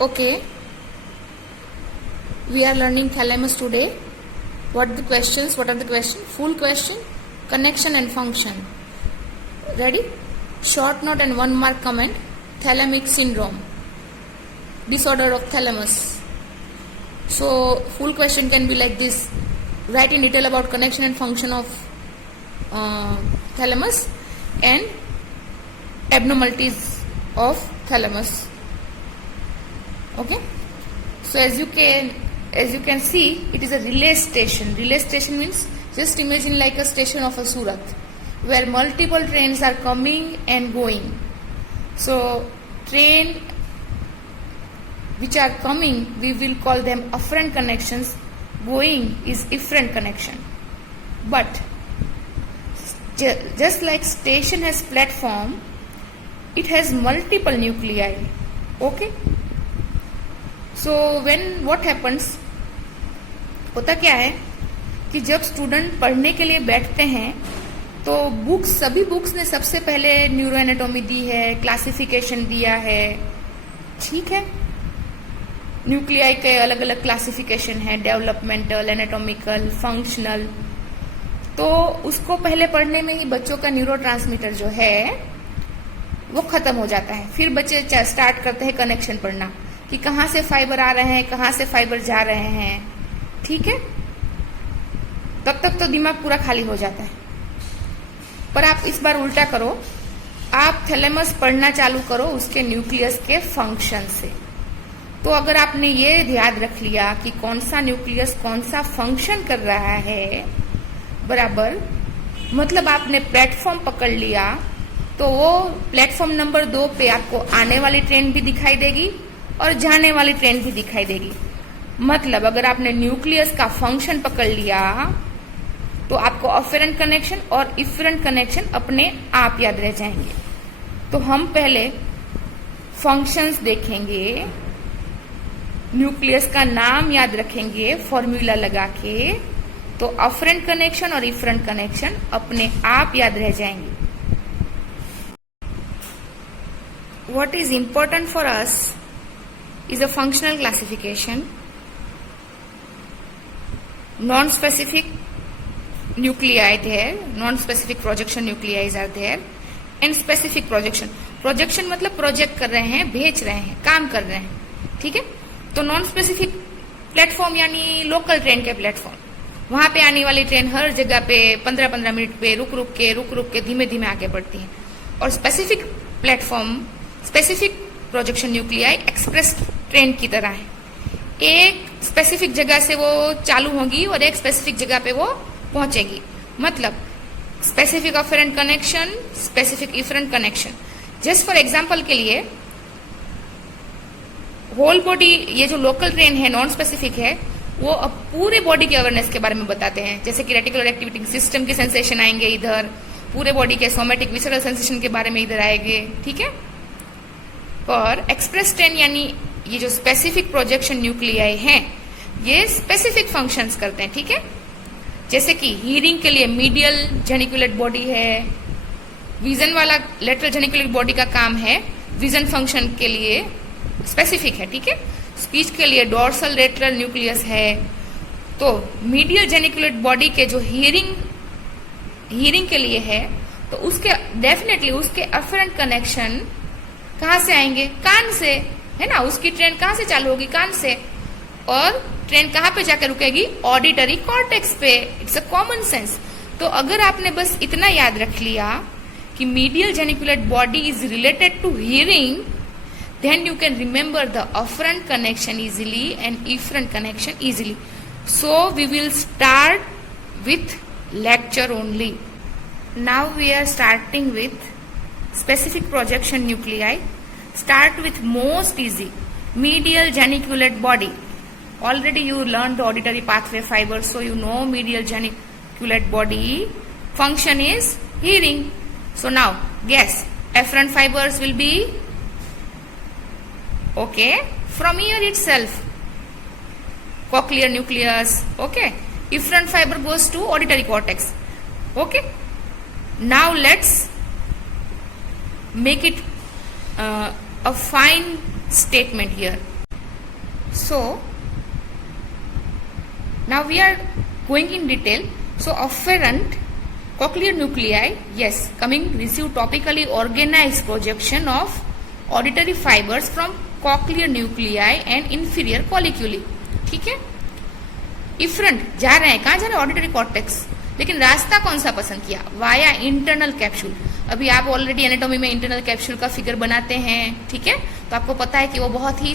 Okay, we are learning thalamus today. What are the questions? Full question, connection and function. Ready? Short note and 1 mark comment. Thalamic syndrome, disorder of thalamus. So full question can be like this: write in detail about connection and function of thalamus and abnormalities of thalamus. Okay, so as you can see, it is a relay station. Relay station means, just imagine like a station of a Surat where multiple trains are coming and going. So train which are coming, we will call them afferent connections. Going is efferent connection. But just like station has platform, it has multiple nuclei. Okay, so what happens, होता क्या है कि जब student पढ़ने के लिए बैठते हैं तो सभी बुक्स ने सबसे पहले न्यूरो एनाटॉमी दी है, क्लासिफिकेशन दिया है, ठीक है। न्यूक्लियाई के अलग अलग क्लासिफिकेशन है, डेवलपमेंटल, एनाटॉमिकल, फंक्शनल। तो उसको पहले पढ़ने में ही बच्चों का न्यूरोट्रांसमीटर जो है वो खत्म हो जाता है। फिर बच्चे स्टार्ट करते हैं कनेक्शन पढ़ना कि कहाँ से फाइबर आ रहे हैं, कहाँ से फाइबर जा रहे हैं, ठीक है। तब तक तो दिमाग पूरा खाली हो जाता है। पर आप इस बार उल्टा करो, आप थैलेमस पढ़ना चालू करो उसके न्यूक्लियस के फंक्शन से। तो अगर आपने ये याद रख लिया कि कौन सा न्यूक्लियस कौन सा फंक्शन कर रहा है, बराबर, मतलब आपने प्लेटफॉर्म पकड़ लिया, तो वो प्लेटफॉर्म नंबर 2 पे आपको आने वाली ट्रेन भी दिखाई देगी और जाने वाली ट्रेन भी दिखाई देगी। मतलब अगर आपने न्यूक्लियस का फंक्शन पकड़ लिया तो आपको अफेरेंट कनेक्शन और इफरेंट कनेक्शन अपने आप याद रह जाएंगे। तो हम पहले फंक्शंस देखेंगे, न्यूक्लियस का नाम याद रखेंगे फॉर्मूला लगा के, तो अफरेंट कनेक्शन और इफरेंट कनेक्शन अपने आप याद रह जाएंगे। What is important for us is a functional classification. Non-specific nuclei there, non-specific projection nuclei are there, and specific projection. Projection मतलब प्रोजेक्ट कर रहे हैं, भेज रहे हैं, काम कर रहे हैं, ठीक है। तो नॉन स्पेसिफिक प्लेटफॉर्म यानी लोकल ट्रेन के प्लेटफॉर्म, वहां पे आने वाली ट्रेन हर जगह पे 15-15 मिनट पे रुक रुक के धीमे धीमे आगे बढ़ती है। और specific platform, specific projection nuclei express train की तरह है। एक स्पेसिफिक जगह से वो चालू होगी और एक स्पेसिफिक जगह पे वो पहुंचेगी। मतलब specific afferent connection, specific efferent connection. Just for example के लिए, होल बॉडी, ये जो लोकल ट्रेन है नॉन स्पेसिफिक है, वो अब पूरे बॉडी के अवेयरनेस के बारे में बताते हैं। जैसे कि रेटिकुलर एक्टिविटी सिस्टम के सेंसेशन आएंगे इधर, पूरे बॉडी के सोमेटिक विसरल सेंसेशन के बारे में इधर आएंगे, ठीक है। पर एक्सप्रेस ट्रेन यानी ये जो स्पेसिफिक प्रोजेक्शन न्यूक्लियाई हैं, ये स्पेसिफिक फंक्शंस करते हैं, ठीक है। जैसे कि हियरिंग के लिए मीडियल जेनिकुलेट बॉडी है, विजन वाला लेटरल जेनिकुलेट बॉडी का काम है विजन फंक्शन के लिए स्पेसिफिक है, ठीक है। स्पीच के लिए डोर्सल लेटरल न्यूक्लियस है। तो मीडियल जेनिकुलेट बॉडी के जो हियरिंग के लिए है, तो उसके डेफिनेटली उसके अफरेंट कनेक्शन कहाँ से आएंगे? कान से, है ना। उसकी ट्रेन कहाँ से चालू होगी? कान से। और ट्रेन कहाँ पे जाकर रुकेगी? ऑडिटरी कॉर्टेक्स पे। It's a common sense. तो अगर आपने बस इतना याद रख लिया कि medial geniculate body is related to hearing, then you can remember the afferent connection easily and efferent connection easily. So we will start with lecture only. Now we are starting with specific projection nuclei. Start with most easy, medial geniculate body. Already you learned the auditory pathway fiber, so you know medial geniculate body function is hearing. So now guess, afferent fibers will be, okay, from ear itself, cochlear nucleus, okay. Efferent fiber goes to auditory cortex, okay. Now let's make it a fine statement here. So now we are going in detail. So afferent cochlear nuclei, yes, coming receive topically organized projection of auditory fibers from cochlear nuclei and inferior colliculi. ठीक है, efferent जा रहे हैं, कहाँ जा रहे हैं? Auditory cortex. लेकिन रास्ता कौन सा पसंद किया? Via internal capsule. अभी आप ऑलरेडी एनाटॉमी में इंटरनल कैप्सूल का फिगर बनाते हैं, ठीक है, तो आपको पता है कि वो बहुत ही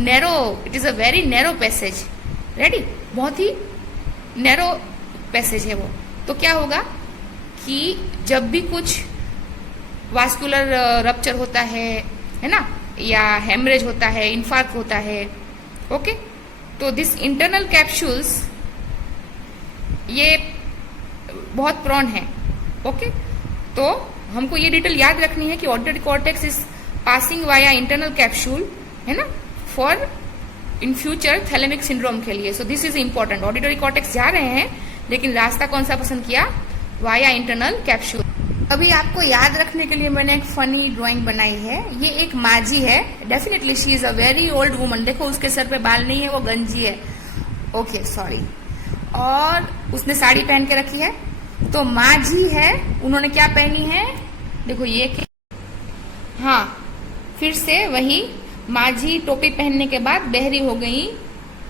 narrow, it is a very narrow passage, ready, बहुत ही नैरो पैसेज है वो। तो क्या होगा कि जब भी कुछ वास्कुलर रप्चर होता है ना, या हेमरेज होता है, इन्फार्क्ट होता है, ओके, तो दिस इंटरनल कैप्सूल्स ये बहुत प्रोन है, ओके। तो हमको ये डिटेल याद रखनी है कि auditory cortex is passing via internal capsule, है ना, for in future thalamic syndrome के लिए। So this is important. Auditory cortex जा रहे हैं, लेकिन रास्ता कौन सा पसंद किया? Via internal capsule. अभी आपको याद रखने के लिए मैंने एक फनी ड्राइंग बनाई है। ये एक माजी है, definitely she is a very old woman. देखो उसके सर पे बाल नहीं है, वो गंजी है, ओके सॉरी, और उसने साड़ी पहन के रखी है। तो माजी है, उन्होंने क्या पहनी है? देखो ये, हाँ, फिर से वही माजी टोपी पहनने के बाद बहरी हो गई,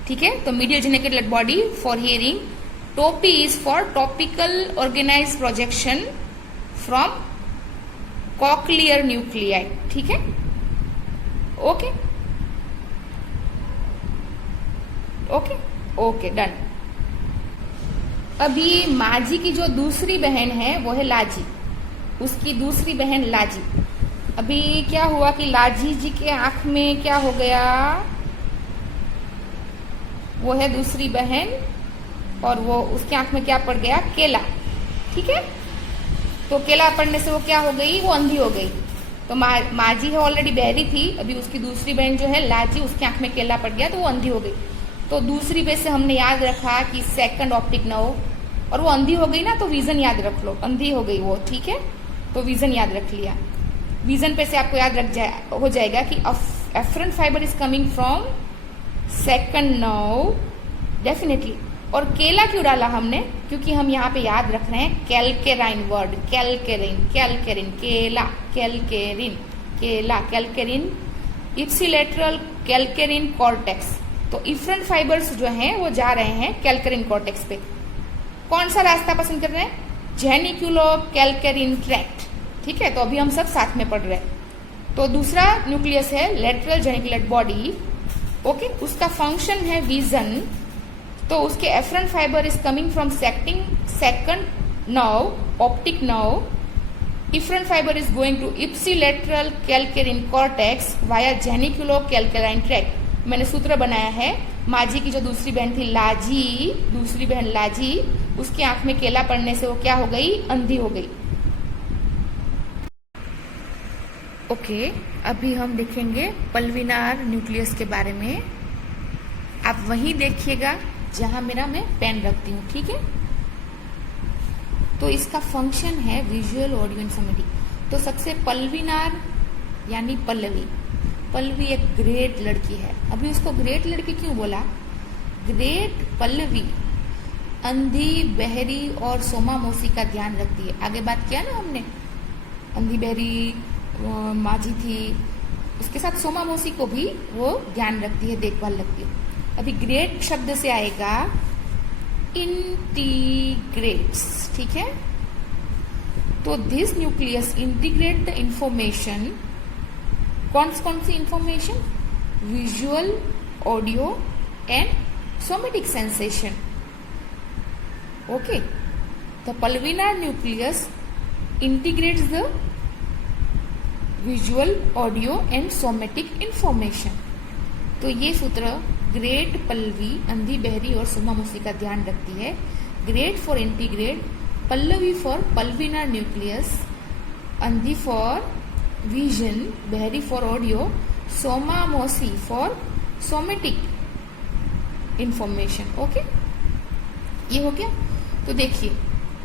ठीक है। तो medial geniculate body for hearing, टोपी is for topical organize projection from cochlear nuclei, ठीक है, ओके ओके ओके, डन। अभी माजी की जो दूसरी बहन है वो है लाजी, उसकी दूसरी बहन लाजी। अभी क्या हुआ कि लाजी जी के आंख में क्या हो गया? वो है दूसरी बहन, और वो उसके आंख में क्या पड़ गया? केला, ठीक है। तो केला पड़ने से वो क्या हो गई? वो अंधी हो गई। तो माजी है ऑलरेडी बहरी थी, अभी उसकी दूसरी बहन जो है लाजी, उसकी आंख में केला पड़ गया तो वो अंधी हो गई। तो दूसरी बेस से हमने याद रखा कि सेकंड ऑप्टिक नर्व, और वो अंधी हो गई ना, तो विजन याद रख लो, अंधी हो गई वो, ठीक है, तो विजन याद रख लिया। विजन पे से आपको याद हो जाएगा कि afferent fibre is coming from second nerve, definitely. और केला क्यों डाला हमने? क्योंकि हम यहाँ पे याद रख रहे हैं कैल्केराइन वर्ड, कैल्केरिन, कैल्केरिन, केला, कैल्केरिन, केला, कैल्केरिन, इप्सिलेटरल कैल्केरिन कॉर्टेक्स। तो इफरेंट फाइबर्स जो हैं वो जा रहे हैं कैल्केरिन कॉर्टेक्स पे। कौन सा रास्ता पसंद कर रहे हैं? जेनिकुलो कैल्केरिन ट्रैक्ट, ठीक है। तो अभी हम सब साथ में पढ़ रहे हैं। तो दूसरा न्यूक्लियस है लेटरल जेनिकुलेट बॉडी, ओके, उसका फंक्शन है विजन। तो उसके afferent fibre is coming from second nerve, optic nerve. Efferent fiber is going to ipsilateral calcarine cortex via geniculo calcarine tract. मैंने सूत्र बनाया है, माजी की जो दूसरी बहन थी लाजी, दूसरी बहन लाजी, उसकी आंख में केला पड़ने से वो क्या हो गई? अंधी हो गई, ओके। अभी हम देखेंगे पल्विनार न्यूक्लियस के बारे में। आप वहीं देखिएगा जहां मेरा मैं पेन रखती हूँ, ठीक है। तो इसका फंक्शन है विजुअल ऑडियो इन्फॉर्मेटिव। तो सबसे पल्विनार यानी पल्लवी, पल्लवी एक ग्रेट लड़की है। अभी उसको ग्रेट लड़की क्यों बोला? ग्रेट पल्लवी अंधी, बहरी और सोमा मौसी का ध्यान रखती है। आगे बात किया ना हमने, अंधी बहरी माजी थी, उसके साथ सोमा मौसी को भी वो ध्यान रखती है, देखभाल रखती है। अभी ग्रेट शब्द से आएगा इंटीग्रेट्स, ठीक है। तो this nucleus integrate the information, कौन सी information? Visual, audio and somatic sensation, okay. The pulvinar nucleus integrates the visual, audio and somatic information. तो ये सूत्र, ग्रेट पल्लवी अंधी, बहरी और सोमा मौसी का ध्यान रखती है। Great for integrate, Pallavi for pulvinar nucleus, अंधी फॉर विजन, बहरी फॉर ऑडियो, सोमा मौसी फॉर सोमेटिक इंफॉर्मेशन, ओके। ये हो गया। तो देखिए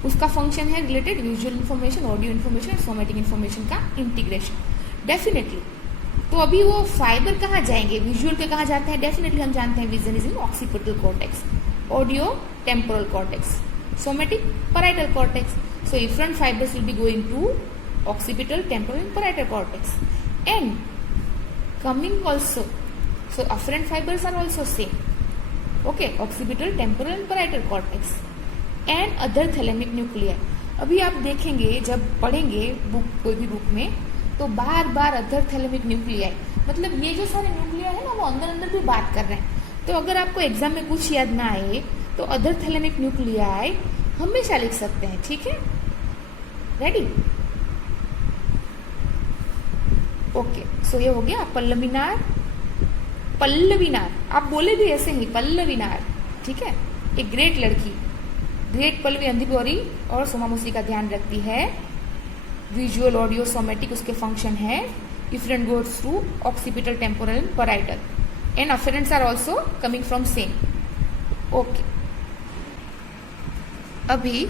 उसका फंक्शन है related visual information, audio information, somatic information का इंटीग्रेशन। डेफिनेटली तो अभी वो फाइबर कहाँ जाएंगे, विजुअल के कहाँ जाते हैं? डेफिनेटली हम जानते हैं vision is in occipital cortex, audio temporal cortex, somatic parietal cortex. So efferent fibers will be going to occipital, temporal and parietal cortex. And coming also, so afferent fibers are also same. Okay, occipital, temporal and parietal cortex. And other thalamic nuclei. अभी आप देखेंगे जब पढ़ेंगे book, कोई भी book में, तो बार बार other thalamic nuclei, मतलब ये जो सारे न्यूक्लिया है ना वो अंदर अंदर भी बात कर रहे हैं. तो अगर आपको एग्जाम में कुछ याद ना आए तो अदर थैलेमिक न्यूक्लियाई हमेशा लिख सकते हैं. ठीक है, रेडी? ओके, सो ये हो गया पल्लवीनार. पल्लवीनार आप बोले भी ऐसे ही, पल्लवीनार. ठीक है, एक ग्रेट लड़की, ग्रेट पल्लवी अंधिगौरी और सोमामुसी का ध्यान रखती है. विजुअल, ऑडियो, सोमेटिक उसके फंक्शन है. Efferent goes through occipital, temporal and parietal. And afferents are also coming from same. Okay, अभी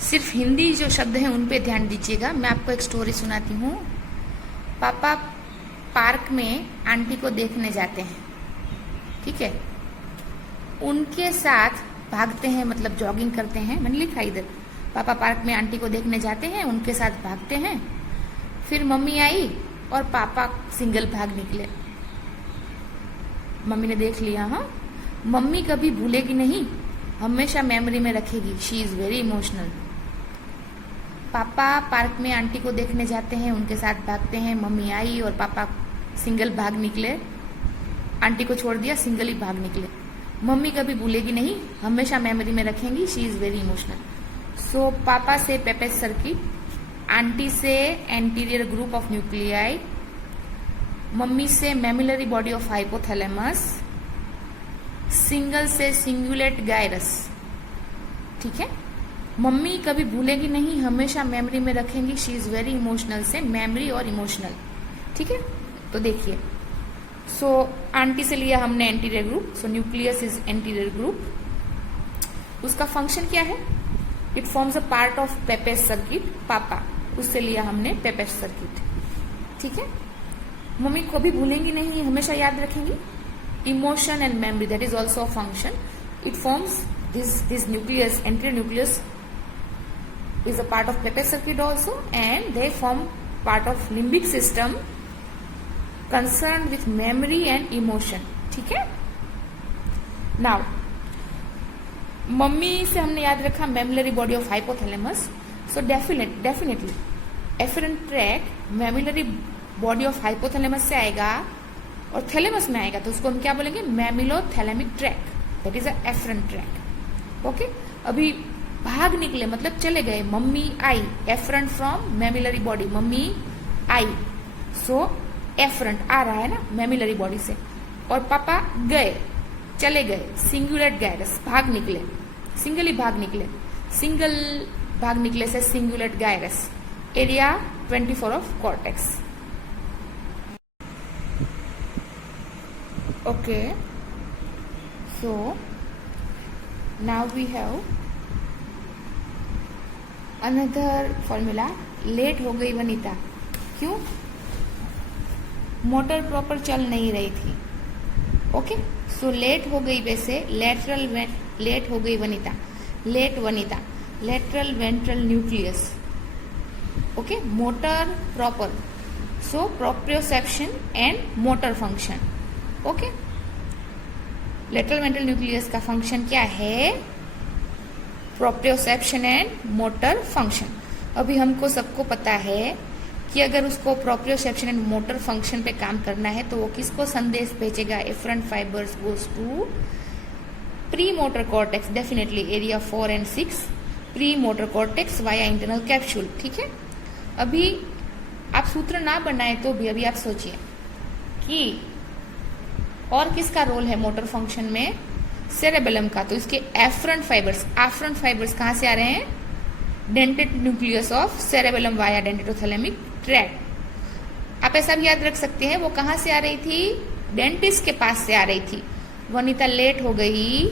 सिर्फ हिंदी जो शब्द हैं उन पे ध्यान दीजिएगा. मैं आपको एक स्टोरी सुनाती हूँ. पापा पार्क में आंटी को देखने जाते हैं. ठीक है, उनके साथ भागते हैं, मतलब जॉगिंग करते हैं. मैंने लिखा इधर, पापा पार्क में आंटी को देखने जाते हैं, उनके साथ भागते हैं. फिर मम्मी आई और पापा सिंगल भाग निकले. मम्मी ने देख लिया. हाँ, मम्मी कभी भूलेगी नहीं, हमेशा मेमोरी में रखेगी. She is very emotional. पापा पार्क में आंटी को देखने जाते हैं, उनके साथ भागते हैं. मम्मी आई और पापा सिंगल भाग निकले. आंटी को छोड़ दिया, सिंगल ही भाग निकले. मम्मी कभी भूलेगी नहीं, हमेशा मेमोरी में रखेंगी. She is very emotional. So पापा से पेपेज सर्किट, आंटी से एंटीरियर ग्रुप ऑफ न्यूक्लियाई, मम्मी से mammillary body of hypothalamus, single से सिंगुलेट गायरस. ठीक है, मम्मी कभी भूलेगी नहीं, हमेशा मेमोरी में रखेंगी. शी इज वेरी इमोशनल से मेमोरी और इमोशनल. ठीक है, तो देखिए, सो आंटी से लिया हमने anterior group. So nucleus is anterior group. उसका फंक्शन क्या है? It forms a part of Papez circuit. पापा, उससे लिया हमने पेपेज सर्किट. ठीक है, मम्मी कभी भूलेंगी नहीं, हमेशा याद रखेंगी. Emotion and memory, that is also a function. It forms this nucleus, anterior nucleus is a part of Pepper circuit also, and they form part of limbic system concerned with memory and emotion. ठीक है, now mummy से हमने याद रखा mamillary body of hypothalamus. So definitely afferent tract mamillary body of hypothalamus से आएगा और thalamus में आएगा, तो उसको हम क्या बोलेंगे? Mammillothalamic tract. That is a efferent tract. Okay, अभी भाग निकले मतलब चले गए. मम्मी आई, एफरेंट फ्रॉम मेमिलरी बॉडी. मम्मी आई, सो एफरेंट आ रहा है ना मेमिलरी बॉडी से. और पापा गए, चले गए, सिंगुलेट गायरस, भाग निकले, सिंगल ही भाग निकले. सिंगल भाग निकले से cingulate gyrus. Area 24 of cortex. Okay, so now we have another formula. Late हो गई वनिता. क्यों? मोटर प्रॉपर चल नहीं रही थी. ओके, सो लेट हो गई, वैसे लेट हो गई Vanita, late Vanita, lateral ventral nucleus. Okay, motor proper, so proprioception and motor function. Okay, lateral ventral nucleus का फंक्शन क्या है? Proprioception and motor function. अभी हमको सबको पता है कि अगर उसको प्रोप्रियोसेप्शन एंड मोटर फंक्शन पे काम करना है तो वो किसको संदेश भेजेगा? Afferent fibres goes to pre motor cortex. Definitely area 4 and 6 pre motor cortex via internal capsule. ठीक है, अभी आप सूत्र ना बनाए तो भी अभी आप सोचिए कि और किसका रोल है मोटर फंक्शन में? सेरेबेलम का. तो इसके एफरेंट फाइबर्स कहाँ से आ रहे हैं? Dentate nucleus of cerebellum via dentatothalamic tract. आप ऐसा भी याद रख सकते हैं, वो कहाँ से आ रही थी? डेंटिस्ट के पास से आ रही थी. वनिता लेट हो गई